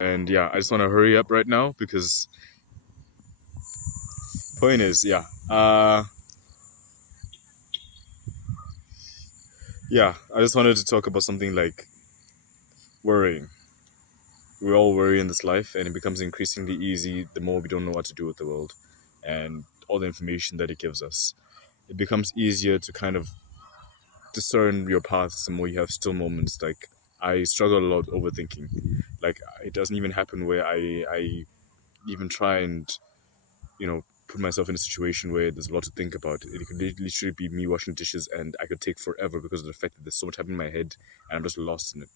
And yeah, I just want to hurry up right now because point is, I just wanted to talk about something like worrying. We all worry in this life, and it becomes increasingly easy the more we don't know what to do with the world and all the information that it gives us. It becomes easier to kind of discern your paths the more you have still moments. Like, I struggle a lot overthinking. Like, it doesn't even happen where I even try and put myself in a situation where there's a lot to think about. It could literally be me washing dishes, and I could take forever because of the fact that there's so much happening in my head, and I'm just lost in it.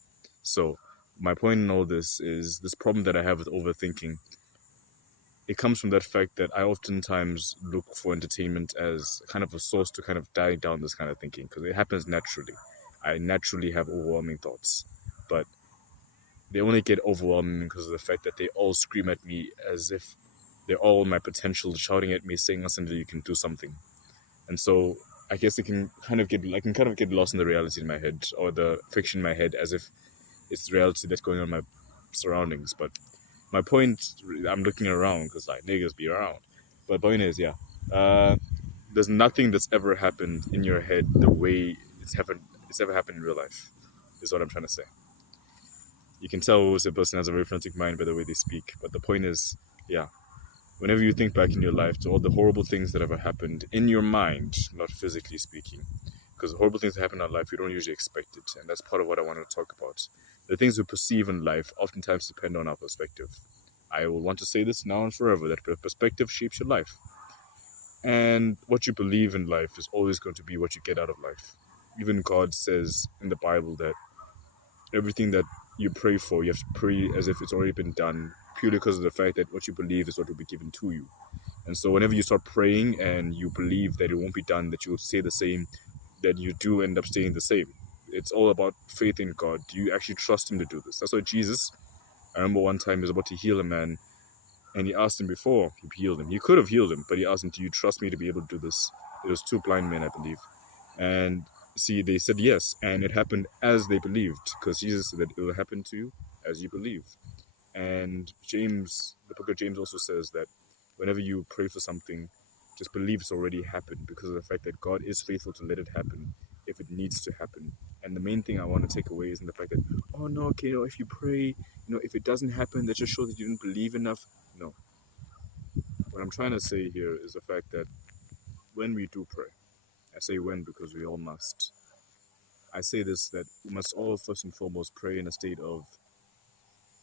So my point in all this is this problem that I have with overthinking. It comes from that fact that I oftentimes look for entertainment as kind of a source to kind of die down this kind of thinking, because it happens naturally. I naturally have overwhelming thoughts, but they only get overwhelming because of the fact that they all scream at me as if they're all my potential, shouting at me, saying, "Listen, you can do something." And so I guess I can kind of get lost in the reality in my head, or the fiction in my head, as if it's the reality that's going on in my surroundings. But my point, I'm looking around because like niggas be around. But point is, there's nothing that's ever happened in your head the way it's ever happened in real life. Is what I'm trying to say. You can tell a person has a very frantic mind by the way they speak. But the point is, yeah, whenever you think back in your life to all the horrible things that ever happened in your mind, not physically speaking, because the horrible things that happen in our life, we don't usually expect it. And that's part of what I want to talk about. The things we perceive in life oftentimes depend on our perspective. I will want to say this now and forever, that perspective shapes your life. And what you believe in life is always going to be what you get out of life. Even God says in the Bible that everything that you pray for, you have to pray as if it's already been done, purely because of the fact that what you believe is what will be given to you. And so whenever you start praying and you believe that it won't be done, that you will stay the same, that you do end up staying the same. It's all about faith in God. Do you actually trust him to do this? That's why Jesus, I remember one time he was about to heal a man, and he asked him before he healed him. He could have healed him, but he asked him, "Do you trust me to be able to do this?" It was two blind men, I believe. And see, they said yes, and it happened as they believed, because Jesus said that it will happen to you as you believe. And James, the book of James also says that whenever you pray for something, just believe it's already happened, because of the fact that God is faithful to let it happen if it needs to happen. And the main thing I want to take away is in the fact that, oh no, okay, if you pray, if it doesn't happen, that just shows that you didn't believe enough. No. What I'm trying to say here is the fact that when we do pray, I say when because we all must. I say this, that we must all first and foremost pray in a state of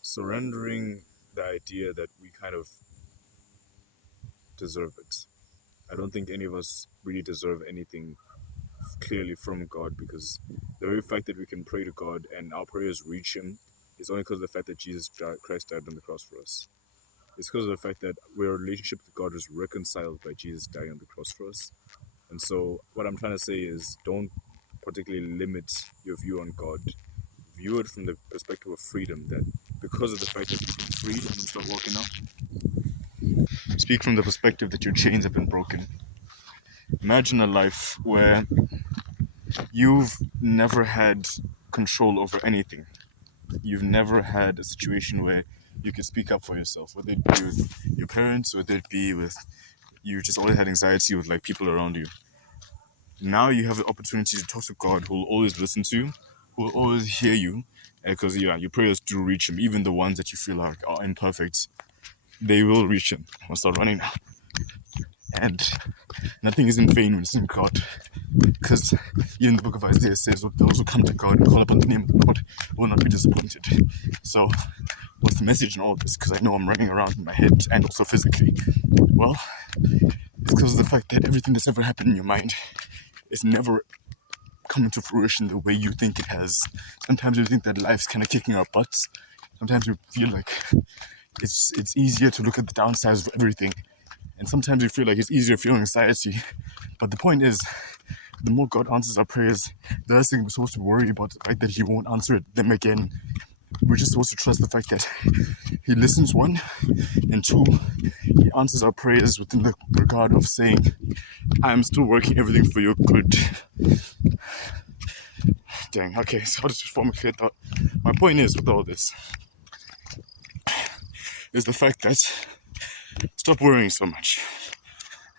surrendering the idea that we kind of deserve it. I don't think any of us really deserve anything clearly from God, because the very fact that we can pray to God and our prayers reach him is only because of the fact that Jesus Christ died on the cross for us. It's because of the fact that our relationship with God is reconciled by Jesus dying on the cross for us. And so what I'm trying to say is, don't particularly limit your view on God. View it from the perspective of freedom, that because of the fact that you're freed and you start walking out, speak from the perspective that your chains have been broken. Imagine a life where you've never had control over anything. You've never had a situation where you can speak up for yourself, whether it be with your parents, whether it be with you just always had anxiety with like people around you. Now you have the opportunity to talk to God, who will always listen to you, who will always hear you, because your prayers do reach him, even the ones that you feel like are imperfect. They will reach him. I'll start running now. And nothing is in vain when it's in God. Because even the book of Isaiah says, those who come to God and call upon the name of the Lord will not be disappointed. So, what's the message in all this? Because I know I'm running around in my head and also physically. Well, it's because of the fact that everything that's ever happened in your mind is never coming to fruition the way you think it has. Sometimes we think that life's kind of kicking our butts. Sometimes we feel like it's easier to look at the downsides of everything. And sometimes we feel like it's easier feeling anxiety. But the point is, the more God answers our prayers, the less thing we're supposed to worry about the fact that he won't answer them again. We're just supposed to trust the fact that he listens, one, and two, he answers our prayers within the regard of saying, I'm still working everything for your good. Dang, okay, so I'll just form a clear thought. My point is, with all this, is the fact that stop worrying so much.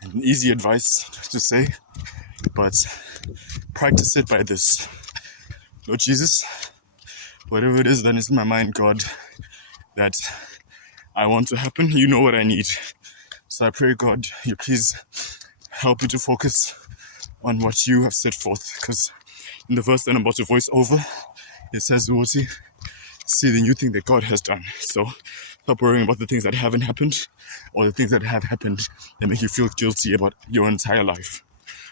An easy advice to say, but practice it by this. Lord Jesus, whatever it is that is in my mind, God, that I want to happen, you know what I need. So I pray, God, you please help me to focus on what you have set forth. Because in the verse that I'm about to voice over, it says, we'll see the new thing that God has done. So stop worrying about the things that haven't happened or the things that have happened that make you feel guilty about your entire life.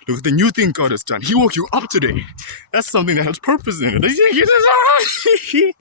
Look at the new thing God has done. He woke you up today. That's something that has purpose in it.